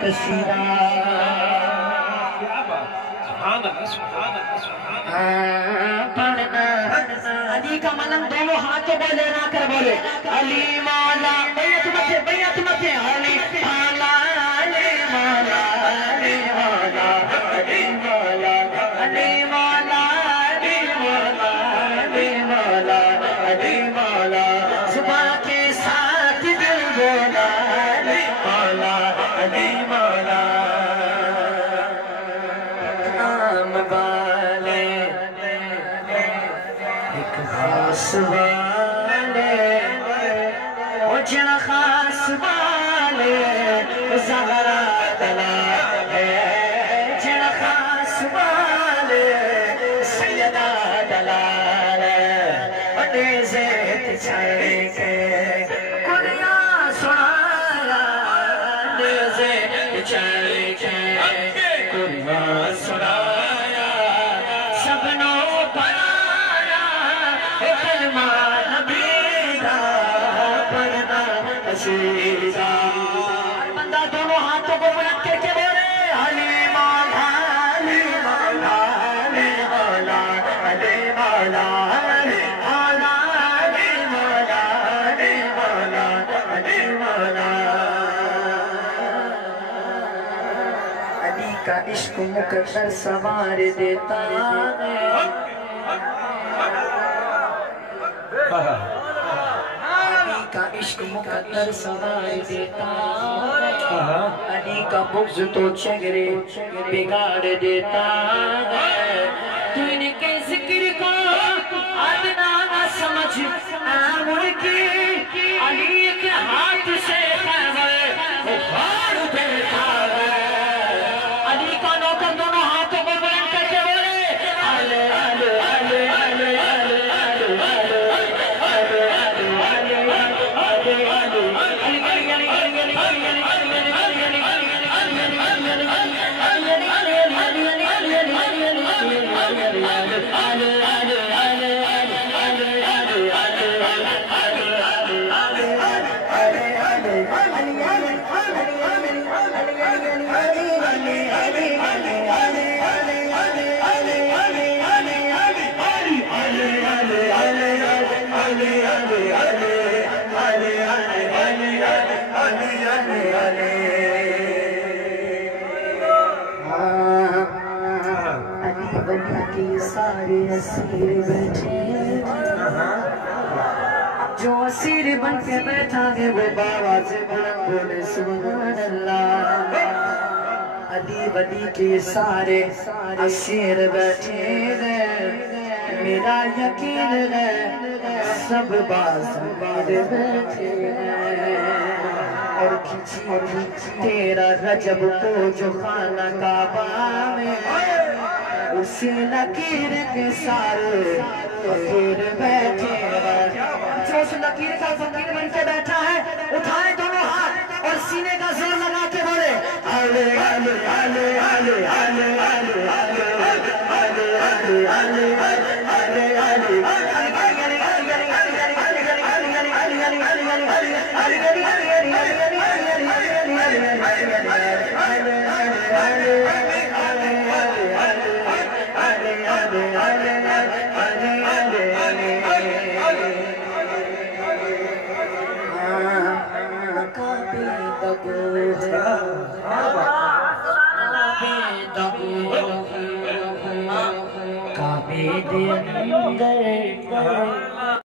قصیدہ پڑھنا علی کا ملنگ دونوں ہاتھوں کو لے رہا کر بولے علی مولا بیعت متے علی مولا علی مولا علی مولا علی مولا علی مولا علی مولا علی مولا علی مولا صبح کے ساتھ دل بولا علی مولا علی مولا نام والے ایک خاص والے جڑا خاص والے زہرا دلا ہے جڑا خاص والے سیدہ دلال اڈے زیت چھڑ کے کنیا سنایا اڈے زیت چھڑ کے کنیا سنایا سبنوں پڑھایا کلمہ نبی دا پڑھنا قصیدہ بندہ دونوں ہاتھوں کو بلند کر کے بولے علی مولا علی مولا علی مولا علی مولا علی مولا علی مولا علی مولا علی مولا علی کا عشق مقدر سوار دیتا ہے علی کا عشق مقدر سوار دیتا علی کا بغض تو چہرے بگاڑ دیتا تو ان کے ذکر کو ادنا نہ سمجھ ملکی علی کے ہاتھ سے خیبر اکھاڑ دیتا علی کا نوکر دونوں ہاتھوں کو بلند کر کے بولے علی علی علی علی علی سارے اسیر بیٹھے جو اسیر بن کے بیٹھا ہے وہ باواز بلند بولے سبحان اللہ علی ولی کے سارے اسیر بیٹھے ہیں میرا یقین ہے سب باز میرے بیٹھے ہیں اور کھچی تیرا رجب کو جو خانہ کعبہ میں اسی لکیر کے سارے فقیر بیٹھے ہیں جو اس لکیر کا فقیر بن کے بیٹھا ہے اٹھائے دونوں ہاتھ اور سینے کا زور لگا کے بولے علی علی علی علی علی علی علی علی علی علی کعبے دے اندر